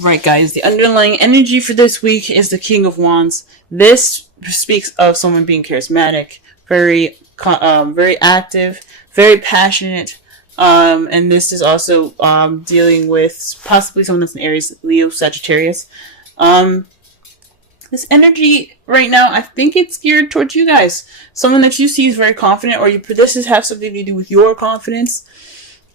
Right, guys, the underlying energy for this week is the King of Wands. This speaks of someone being charismatic, very active, very passionate, and this is also dealing with possibly someone that's an Aries, Leo, Sagittarius. This energy right now, I think it's geared towards you guys. Someone that you see is very confident, or this has something to do with your confidence.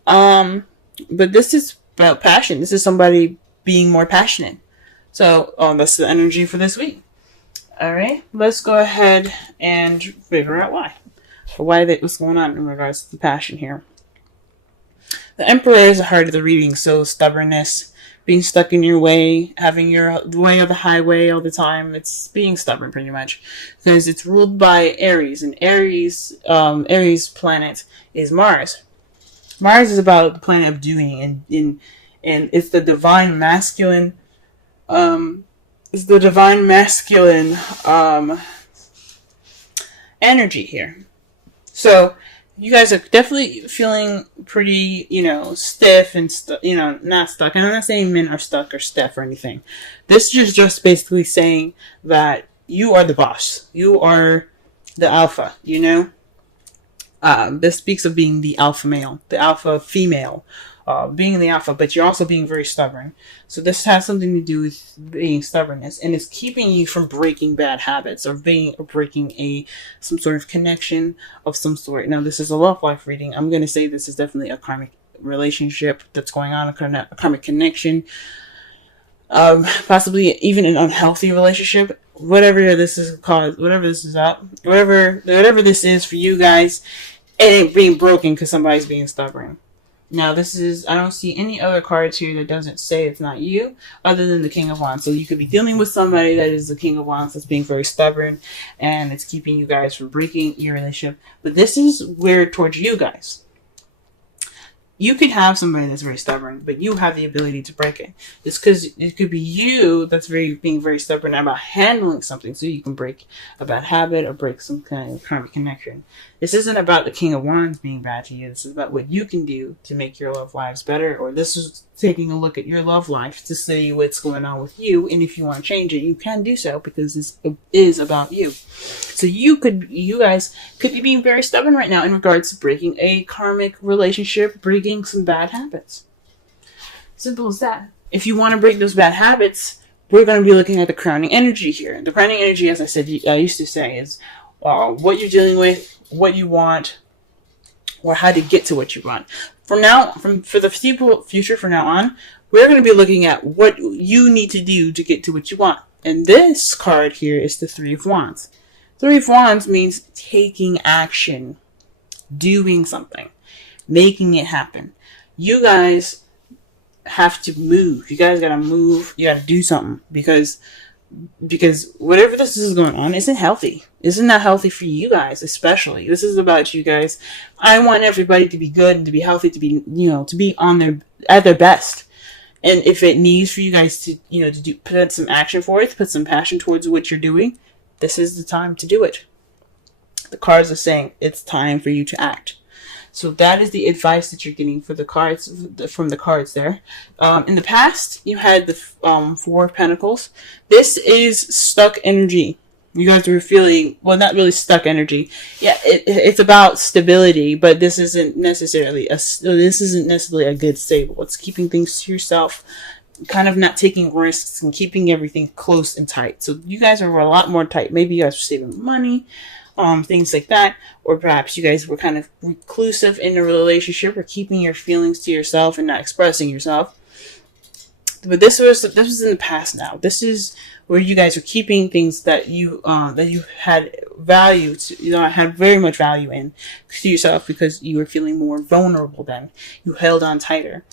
But this is about passion. This is somebody being more passionate. So, that's the energy for this week. Alright, let's go ahead and figure out why. What's going on in regards to the passion here. The Emperor is the heart of the reading, so stubbornness, being stuck in your way, having your way of the highway all the time. It's being stubborn, pretty much. Because it's ruled by Aries, and Aries planet is Mars. Mars is about the planet of doing, and it's the divine masculine, energy here. So you guys are definitely feeling pretty, stiff and not stuck. And I'm not saying men are stuck or stiff or anything. This is just basically saying that you are the boss. You are the alpha, This speaks of being the alpha male, the alpha female, being the alpha, but you're also being very stubborn. So this has something to do with being stubbornness, and it's keeping you from breaking bad habits or breaking some sort of connection of some sort. Now, this is a love life reading. I'm going to say this is definitely a karmic relationship that's going on, a karmic connection, possibly even an unhealthy relationship. Whatever this is called, whatever this is for you guys, it ain't being broken because somebody's being stubborn. Now, I don't see any other cards here that doesn't say it's not you, other than the King of Wands. So you could be dealing with somebody that is the King of Wands that's being very stubborn, and it's keeping you guys from breaking your relationship. But this is weird towards you guys. You could have somebody that's very stubborn, but you have the ability to break it. It's because it could be you that's being very stubborn about handling something, so you can break a bad habit or break some kind of karmic connection. This isn't about the King of Wands being bad to you. This is about what you can do to make your love lives better, or this is taking a look at your love life to see what's going on with you, and if you want to change it, you can do so, because this is about you. So you guys could be being very stubborn right now in regards to breaking a karmic relationship, breaking some bad habits. Simple as that. If you want to break those bad habits, we're going to be looking at the crowning energy here. The crowning energy, as I used to say, is what you're dealing with, what you want, or how to get to what you want. For the future, from now on, we're going to be looking at what you need to do to get to what you want. And this card here is the Three of Wands. Three of Wands means taking action, doing something, making it happen. You guys have to move. You guys got to move. You got to do something, because whatever this is going on isn't healthy. Isn't that healthy for you guys, especially? This is about you guys. I want everybody to be good and to be healthy, to be, to be at their best. And if it needs for you guys to, put some action for it, put some passion towards what you're doing, this is the time to do it. The cards are saying it's time for you to act. So that is the advice that you're getting from the cards there. In the past, you had the Four of Pentacles. This is stuck energy. You guys were feeling, well, not really stuck energy. Yeah, it's about stability, but this isn't necessarily a good stable. It's keeping things to yourself, kind of not taking risks and keeping everything close and tight. So you guys are a lot more tight. Maybe you guys were saving money, things like that, or perhaps you guys were kind of reclusive in a relationship, or keeping your feelings to yourself and not expressing yourself. But this was in the past now. This is where you guys are keeping things that you had value to, had very much value in to yourself, because you were feeling more vulnerable then. You held on tighter.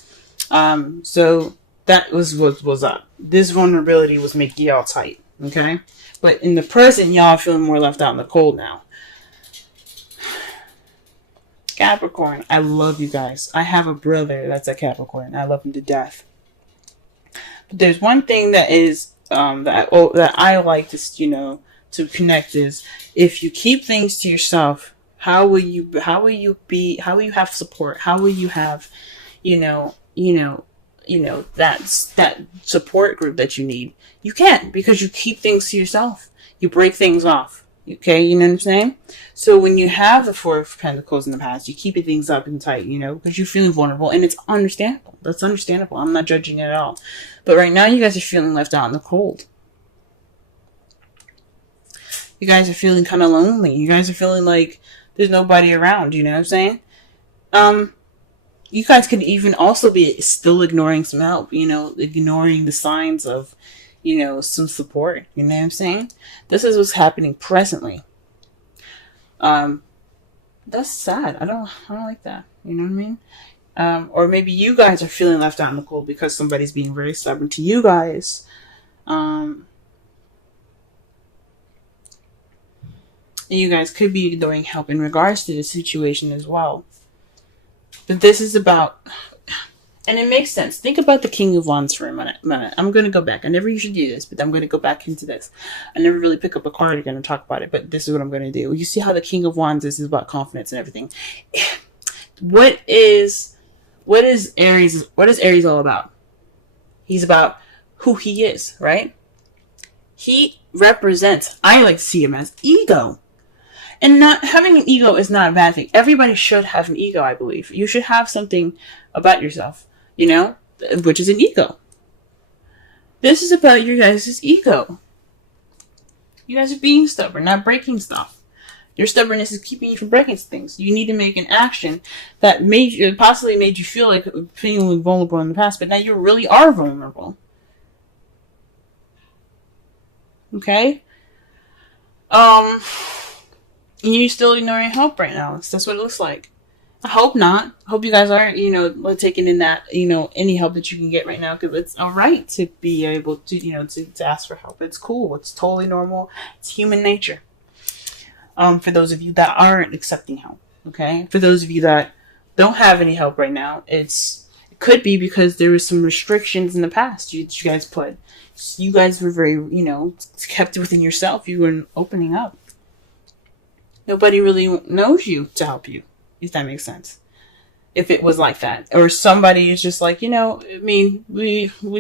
So that was what was up. This vulnerability was making y'all tight. Okay? But in the present, y'all are feeling more left out in the cold now. Capricorn, I love you guys. I have a brother that's a Capricorn. I love him to death. But there's one thing that is that I like to connect is, if you keep things to yourself, how will you have support? How will you have that support group that you need. You can't, because you keep things to yourself. You break things off. Okay, you know what I'm saying? So when you have the Four of Pentacles in the past, you keep things up and tight, because you're feeling vulnerable, and it's understandable. That's understandable. I'm not judging it at all. But right now, you guys are feeling left out in the cold. You guys are feeling kind of lonely. You guys are feeling like there's nobody around, you know what I'm saying? You guys could even also be still ignoring some help, ignoring the signs of, some support, you know what I'm saying? This is what's happening presently. That's sad. I don't like that. You know what I mean? Or maybe you guys are feeling left out in the cold because somebody's being very stubborn to you guys. You guys could be ignoring help in regards to the situation as well. But this is about, and it makes sense. Think about the King of Wands for a minute. I'm going to go back. I never usually do this, but I'm going to go back into this. I never really pick up a card again and talk about it, but this is what I'm going to do. You see how the King of Wands is about confidence and everything. What is Aries all about? He's about who he is, right? He represents, I like to see him as ego. And not having an ego is not a bad thing. Everybody should have an ego, I believe. You should have something about yourself, which is an ego. This is about your guys' ego. You guys are being stubborn, not breaking stuff. Your stubbornness is keeping you from breaking things. You need to make an action that possibly made you feel like feeling vulnerable in the past, but now you really are vulnerable. Okay? You still ignoring help right now. That's what it looks like. I hope not. I hope you guys are, taking in that, any help that you can get right now, because it's all right to be able to, to ask for help. It's cool. It's totally normal. It's human nature. For those of you that aren't accepting help, okay? For those of you that don't have any help right now, it could be because there was some restrictions in the past you guys put. You guys were very, kept it within yourself. You weren't opening up. Nobody really knows you to help you, if that makes sense. If it was like that. Or somebody is just like, we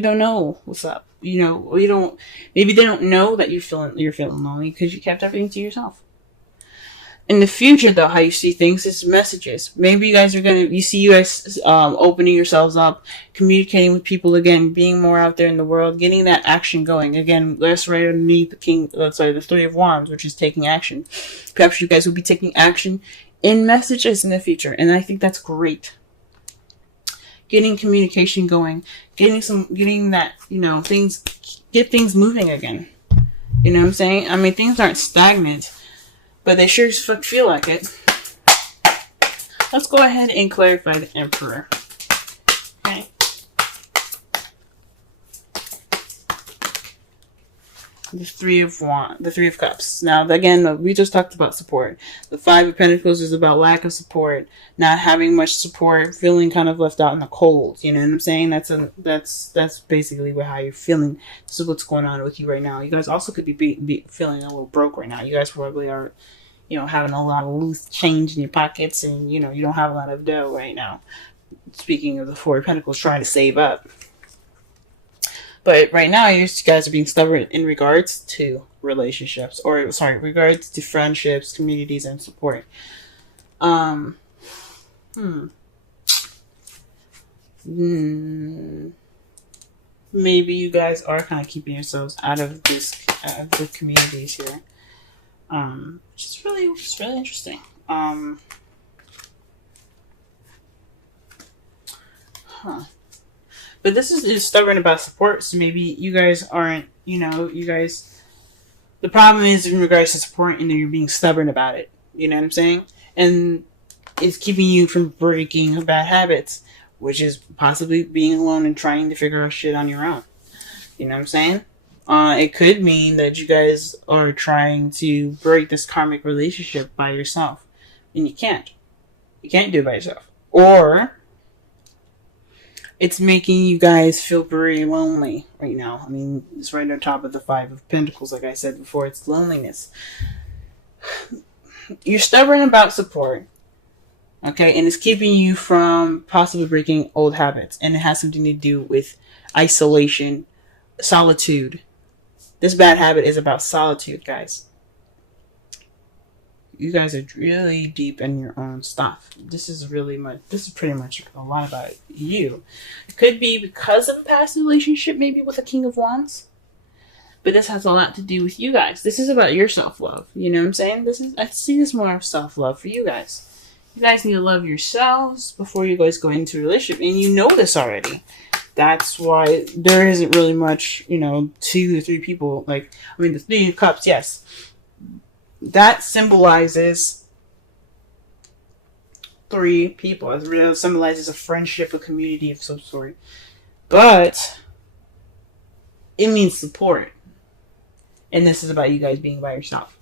don't know what's up. Maybe they don't know that you're feeling lonely because you kept everything to yourself. In the future, though, how you see things is messages. Maybe you guys opening yourselves up, communicating with people again, being more out there in the world, getting that action going. Again, that's right underneath the Three of Wands, which is taking action. Perhaps you guys will be taking action in messages in the future, and I think that's great. Getting communication going, getting that, get things moving again. You know what I'm saying? I mean, things aren't stagnant, but they sure as fuck feel like it. Let's go ahead and clarify the Emperor. Okay. The Three of Cups. Now, again, we just talked about support. The Five of Pentacles is about lack of support, not having much support, feeling kind of left out in the cold. You know what I'm saying? That's basically how you're feeling. This is what's going on with you right now. You guys also could be feeling a little broke right now. You guys probably are, having a lot of loose change in your pockets, and you don't have a lot of dough right now. Speaking of the Four of Pentacles, trying to save up. But right now, you guys are being stubborn in regards to relationships, regards to friendships, communities, and support. Maybe you guys are kind of keeping yourselves out of the communities here, which is really interesting. But this is stubborn about support, so maybe you guys aren't, the problem is in regards to support, and you're being stubborn about it. You know what I'm saying? And it's keeping you from breaking bad habits, which is possibly being alone and trying to figure out shit on your own. You know what I'm saying? It could mean that you guys are trying to break this karmic relationship by yourself, and you can't. You can't do it by yourself. Or it's making you guys feel very lonely right now. I mean, it's right on top of the Five of Pentacles, like I said before. It's loneliness. You're stubborn about support. Okay, and it's keeping you from possibly breaking old habits. And it has something to do with isolation, solitude. This bad habit is about solitude, guys. You guys are really deep in your own stuff. This is pretty much a lot about you. It could be because of a past relationship, maybe with a King of Wands. But this has a lot to do with you guys. This is about your self-love. You know what I'm saying? I see this more of self-love for you guys. You guys need to love yourselves before you guys go into a relationship. And you know this already. That's why there isn't really much, 2 to 3 people. The Three of Cups, yes. That symbolizes 3 people. It really symbolizes a friendship, a community of some sort. But it means support. And this is about you guys being by yourself.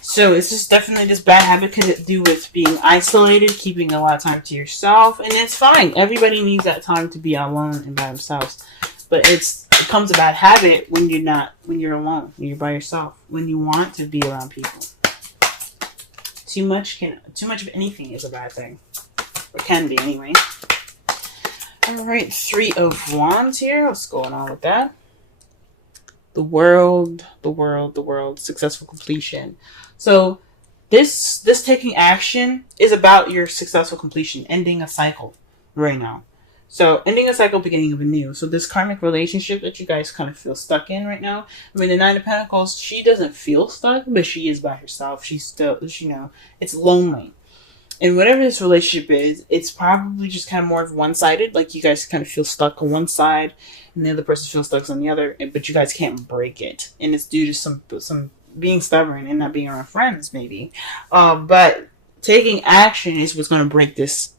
So it's just definitely this bad habit can do with being isolated, keeping a lot of time to yourself, and it's fine. Everybody needs that time to be alone and by themselves. But it becomes a bad habit when you're alone, when you're by yourself, when you want to be around people. Too much of anything is a bad thing. Or can be anyway. Alright, 3 of Wands here. What's going on with that? The world, successful completion. So this taking action is about your successful completion, ending a cycle right now. So ending a cycle, beginning of a new. So this karmic relationship that you guys kind of feel stuck in right now. The 9 of Pentacles, she doesn't feel stuck, but she is by herself. She's still, it's lonely. And whatever this relationship is, it's probably just kind of more of one-sided. Like you guys kind of feel stuck on one side, and the other person feels stuck on the other. But you guys can't break it, and it's due to some being stubborn and not being around friends, maybe. But taking action is what's going to break this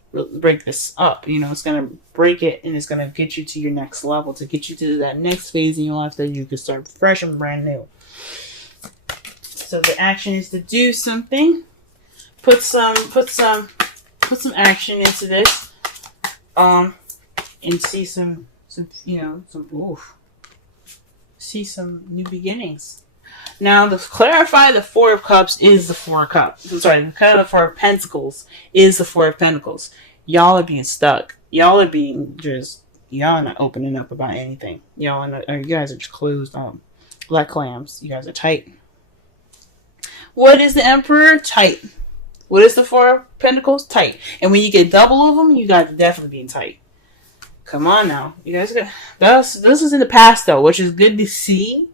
up. It's going to break it, and it's going to get you to your next level, to get you to that next phase in your life that you can start fresh and brand new. So the action is to do something. Put some action into this, and see some new beginnings. Now, to clarify, the 4 of Cups is the 4 of Cups. I'm sorry, the 4 of Pentacles is the 4 of Pentacles. Y'all are being stuck. Y'all are not opening up about anything. You guys are just closed like clams. You guys are tight. What is the Emperor? Tight. What is the 4 of Pentacles? Tight. And when you get double of them, you guys are definitely being tight. Come on now. You guys are this is in the past, though, which is good to see.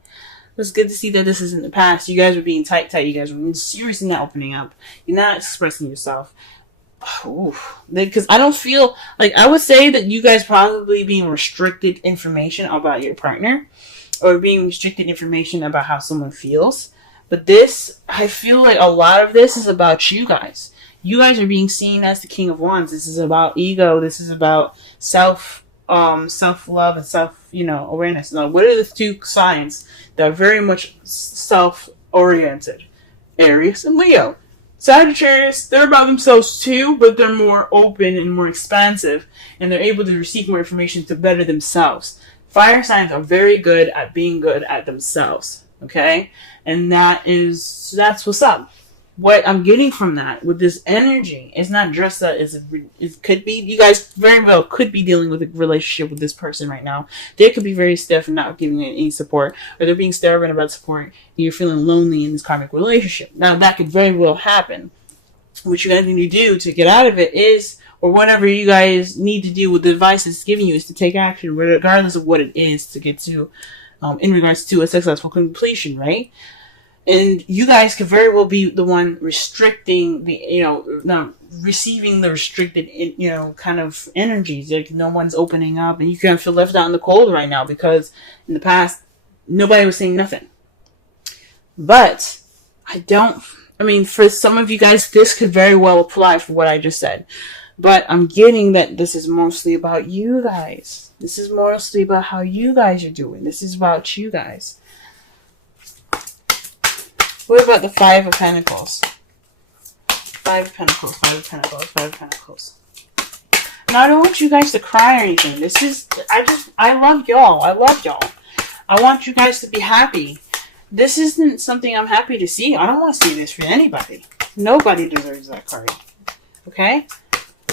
It's good to see that this is in the past. You guys are being tight. You guys are seriously not opening up. You're not expressing yourself. Because I don't feel like, I would say that you guys probably being restricted information about your partner, or being restricted information about how someone feels. But this, I feel like a lot of this is about you guys. You guys are being seen as the King of Wands. This is about ego. This is about self-love and self-awareness. Now, what are the 2 signs that are very much self-oriented? Aries and Leo. Sagittarius, they're about themselves too, but they're more open and more expansive, and they're able to receive more information to better themselves. Fire signs are very good at being good at themselves. Okay? And that's what's up. What I'm getting from that with this energy is not just that it could be, you guys very well could be dealing with a relationship with this person right now. They could be very stiff and not giving you any support, or they're being stubborn about support, and you're feeling lonely in this karmic relationship. Now that could very well happen. What you guys need to do to get out of it is, or whatever you guys need to do with the advice it's giving you, is to take action regardless of what it is to get to, in regards to a successful completion, right? And you guys could very well be the one restricting receiving the restricted, kind of energies. Like no one's opening up, and you kind of feel left out in the cold right now because in the past, nobody was saying nothing. But for some of you guys, this could very well apply for what I just said. But I'm getting that this is mostly about you guys. This is mostly about how you guys are doing. This is about you guys. What about the 5 of Pentacles? 5 of Pentacles, 5 of Pentacles, 5 of Pentacles. Now, I don't want you guys to cry or anything. I love y'all. I want you guys to be happy. This isn't something I'm happy to see. I don't want to see this for anybody. Nobody deserves that card. Okay?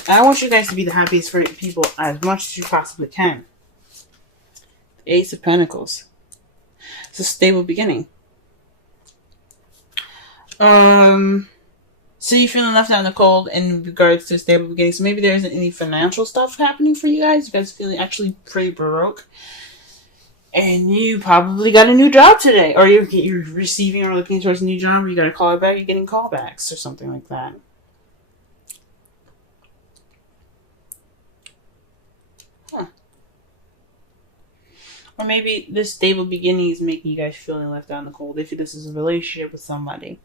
I want you guys to be the happiest for people as much as you possibly can. Ace of Pentacles. It's a stable beginning. So you're feeling left out in the cold in regards to a stable beginning. So maybe there isn't any financial stuff happening for you guys. You guys are feeling actually pretty broke. And you probably got a new job today. Or you're receiving or looking towards a new job. Or you got a call back. You're getting callbacks or something like that. Huh. Or maybe this stable beginning is making you guys feeling left out in the cold. If this is a relationship with somebody.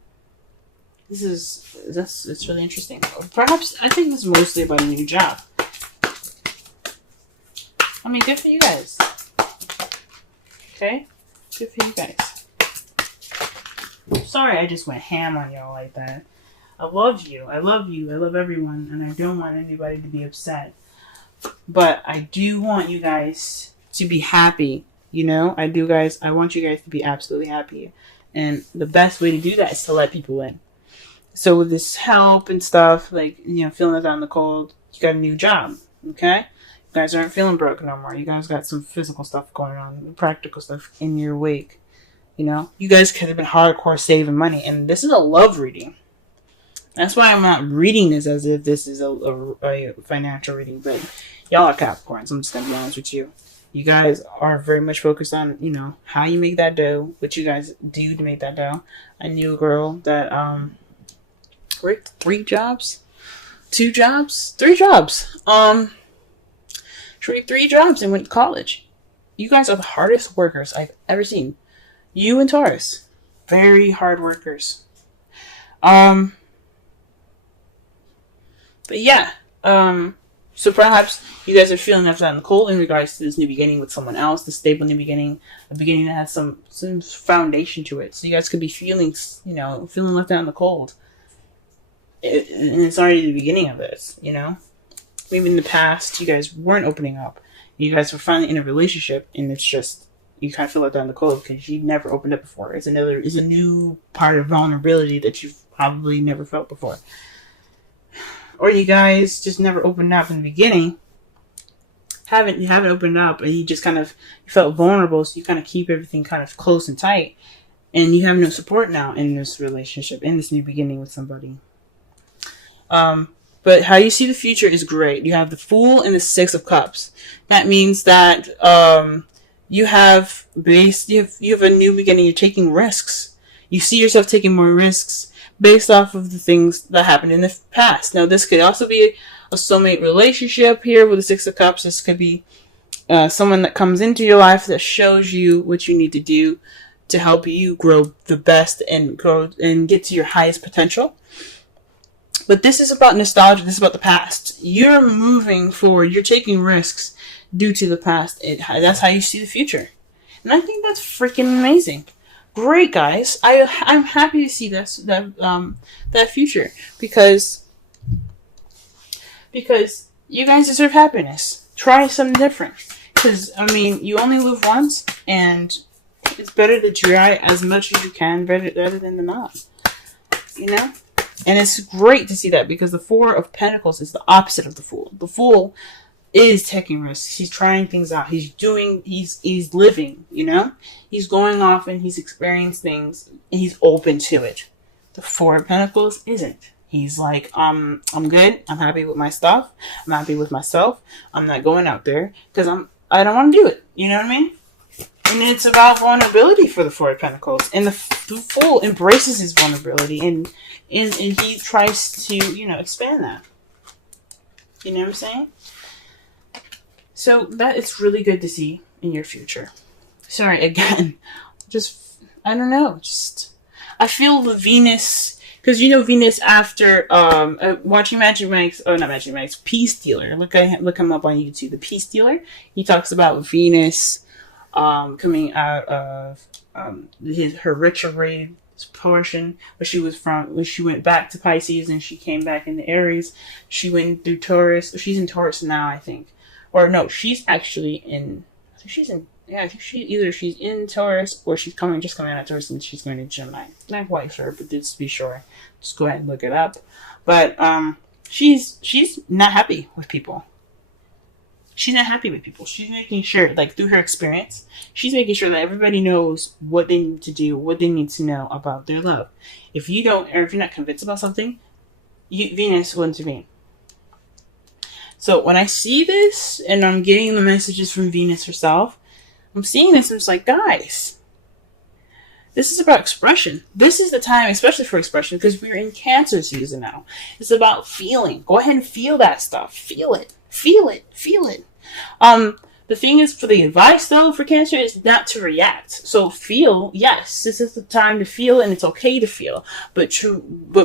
It's really interesting. Perhaps, I think this is mostly about a new job. I mean, good for you guys. Okay? Good for you guys. Sorry I just went ham on y'all like that. I love you. I love you. I love everyone. And I don't want anybody to be upset. But I do want you guys to be happy. You know? I want you guys to be absolutely happy. And the best way to do that is to let people in. So with this help and stuff, like, you know, feeling it out in the cold, you got a new job, okay? You guys aren't feeling broken no more. You guys got some physical stuff going on, practical stuff in your wake, you know? You guys could have been hardcore saving money, and this is a love reading. That's why I'm not reading this as if this is a financial reading, but y'all are Capricorns, I'm just going to be honest with you. You guys are very much focused on, you know, how you make that dough, what you guys do to make that dough. I knew a girl that, worked 3 jobs, 2 jobs, 3 jobs. She worked 3 jobs and went to college. You guys are the hardest workers I've ever seen. You and Taurus, very hard workers. But yeah, so perhaps you guys are feeling left out in the cold in regards to this new beginning with someone else, the stable new beginning, a beginning that has some foundation to it. So you guys could be feeling, you know, feeling left out in the cold. And it's already the beginning of this, you know? Maybe in the past, you guys weren't opening up. You guys were finally in a relationship, and it's just, you kind of feel like down the cold because you never opened up before. It's a new part of vulnerability that you've probably never felt before. Or you guys just never opened up in the beginning. You haven't opened up, and you just kind of you felt vulnerable, so you kind of keep everything kind of close and tight. And you have no support now in this relationship, in this new beginning with somebody. But how you see the future is great. You have the Fool and the 6 of Cups. That means that you have a new beginning. You're taking risks. You see yourself taking more risks based off of the things that happened in the past. Now, this could also be a soulmate relationship here with the 6 of Cups. This could be someone that comes into your life that shows you what you need to do to help you grow the best and grow and get to your highest potential. But this is about nostalgia. This is about the past. You're moving forward. You're taking risks due to the past. That's how you see the future. And I think that's freaking amazing. Great, guys. I'm happy to see that future because you guys deserve happiness. Try something different. Because, I mean, you only live once, and it's better to try as much as you can rather than not. You know? And it's great to see that because the 4 of Pentacles is the opposite of the Fool. The Fool is taking risks. He's trying things out. He's living, you know? He's going off and he's experiencing things and he's open to it. The 4 of Pentacles isn't. He's like, I'm good. I'm happy with my stuff. I'm happy with myself. I'm not going out there because I don't want to do it. You know what I mean? And it's about vulnerability for the 4 of Pentacles. And the Fool embraces his vulnerability and he tries to, you know, expand that. You know what I'm saying? So that is really good to see in your future. Sorry, again. I don't know. I feel the Venus, because you know Venus after watching Magic Mike's, not Magic Mike's, Peace Dealer. Look him up on YouTube. The Peace Dealer. He talks about Venus coming out of her retrograde portion when she went back to Pisces and she came back into Aries. She went through Taurus. She's in Taurus now, I think. Or no, she's actually in Yeah, I think she's in Taurus or she's just coming out of Taurus and she's going to Gemini. Not quite sure, but just to be sure, just go ahead and look it up. But she's not happy with people. She's not happy with people. She's making sure, like through her experience, she's making sure that everybody knows what they need to do, what they need to know about their love. If you don't, or if you're not convinced about something, Venus will intervene. So when I see this and I'm getting the messages from Venus herself, I'm seeing this and it's like, guys, this is about expression. This is the time, especially for expression, because we're in Cancer season now. It's about feeling. Go ahead and feel that stuff. Feel it. Feel it. Feel it. The thing is, for the advice though for Cancer is not to react. So feel, yes, this is the time to feel, and it's okay to feel, but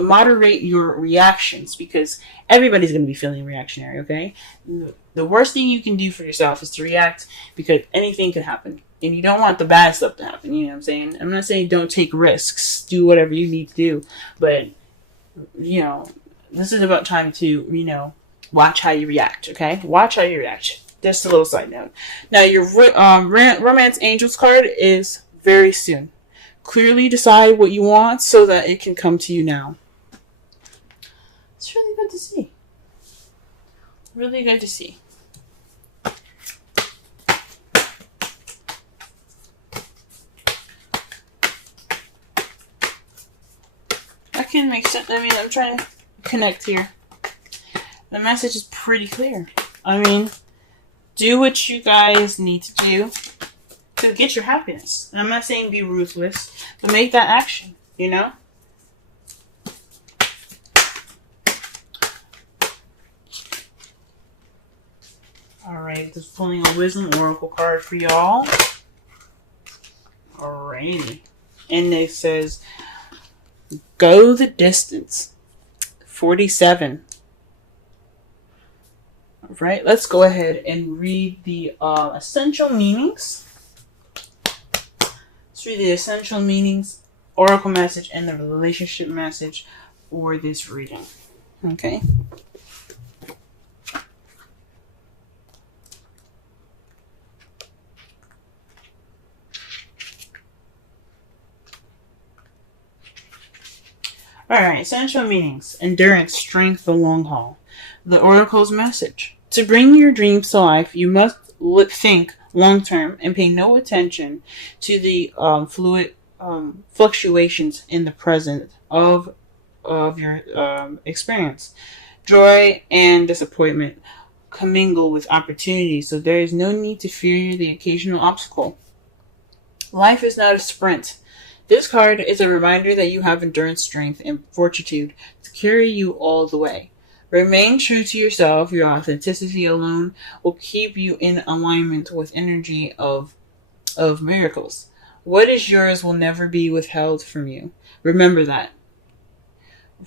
moderate your reactions, because everybody's going to be feeling reactionary. Okay, the worst thing you can do for yourself is to react, because anything can happen, and you don't want the bad stuff to happen. You know what I'm saying? I'm not saying don't take risks, do whatever you need to do, but this is about time to watch how you react. Okay, watch how you react. Just a little side note. Now, your Romance Angels card is very soon. Clearly decide what you want so that it can come to you now. It's really good to see. Really good to see. That can make sense. I mean, I'm trying to connect here. The message is pretty clear. I mean, do what you guys need to do to get your happiness. And I'm not saying be ruthless, but make that action, Alright, just pulling a Wisdom Oracle card for y'all. Alrighty. And it says, go the distance. 47. Right, let's go ahead and read the essential meanings. Let's read the essential meanings, oracle message, and the relationship message for this reading. Okay. Alright, essential meanings. Endurance, strength, the long haul. The oracle's message. To bring your dreams to life, you must think long-term and pay no attention to the fluid fluctuations in the present of your experience. Joy and disappointment commingle with opportunity, so there is no need to fear the occasional obstacle. Life is not a sprint. This card is a reminder that you have endurance, strength, and fortitude to carry you all the way. Remain true to yourself. Your authenticity alone will keep you in alignment with energy of miracles. What is yours will never be withheld from you. Remember that.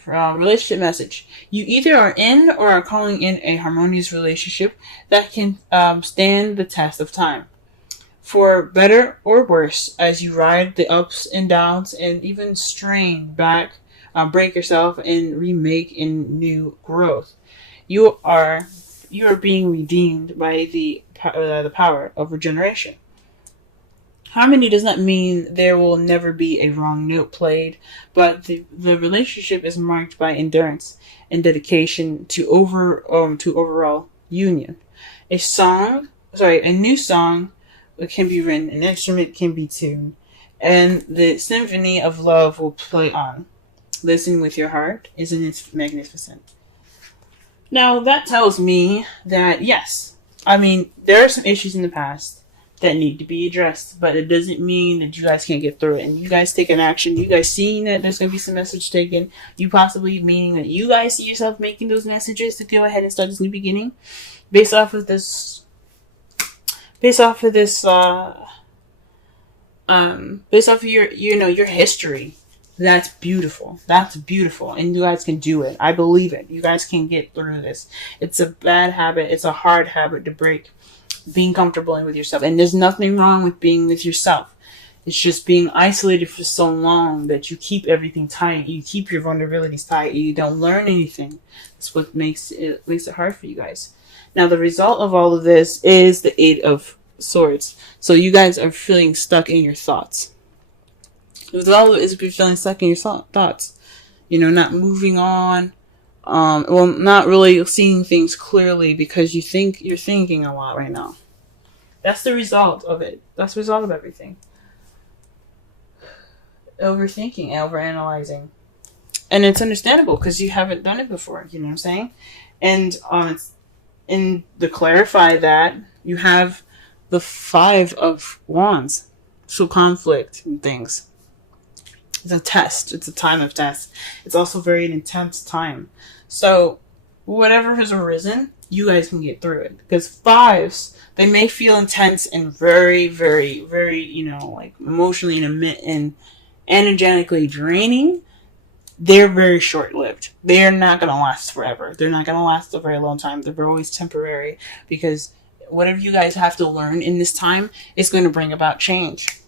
Relationship message. You either are in or are calling in a harmonious relationship that can stand the test of time. For better or worse, as you ride the ups and downs and even strain back, break yourself and remake in new growth. You are being redeemed by the power of regeneration. Harmony does not mean there will never be a wrong note played, but the relationship is marked by endurance and dedication to overall union. A new song can be written, an instrument can be tuned, and the symphony of love will play on. Listen with your heart. Isn't it magnificent? Now, that tells me that, yes, I mean, there are some issues in the past that need to be addressed, but it doesn't mean that you guys can't get through it. And you guys take an action. You guys seeing that there's going to be some message taken. You possibly meaning that you guys see yourself making those messages to go ahead and start this new beginning. Based off of your history. That's beautiful. That's beautiful. And you guys can do it. I believe it. You guys can get through this. It's a bad habit. It's a hard habit to break. Being comfortable with yourself. And there's nothing wrong with being with yourself. It's just being isolated for so long that you keep everything tight. You keep your vulnerabilities tight. You don't learn anything. That's what makes it hard for you guys. Now, the result of all of this is the Eight of Swords. So you guys are feeling stuck in your thoughts. The Devil is feeling stuck in your thoughts. You know, not moving on. Well, not really seeing things clearly because you think you're thinking a lot right now. That's the result of it. That's the result of everything. Overthinking, overanalyzing. And it's understandable because you haven't done it before, you know what I'm saying? And in to clarify that, you have the 5 of Wands. So conflict and things. It's a test. It's a time of test. It's also very an intense time. So whatever has arisen, you guys can get through it. Because 5s, they may feel intense and very, very, very, you know, like emotionally and energetically draining. They're very short-lived. They're not going to last forever. They're not going to last a very long time. They're always temporary because whatever you guys have to learn in this time is going to bring about change.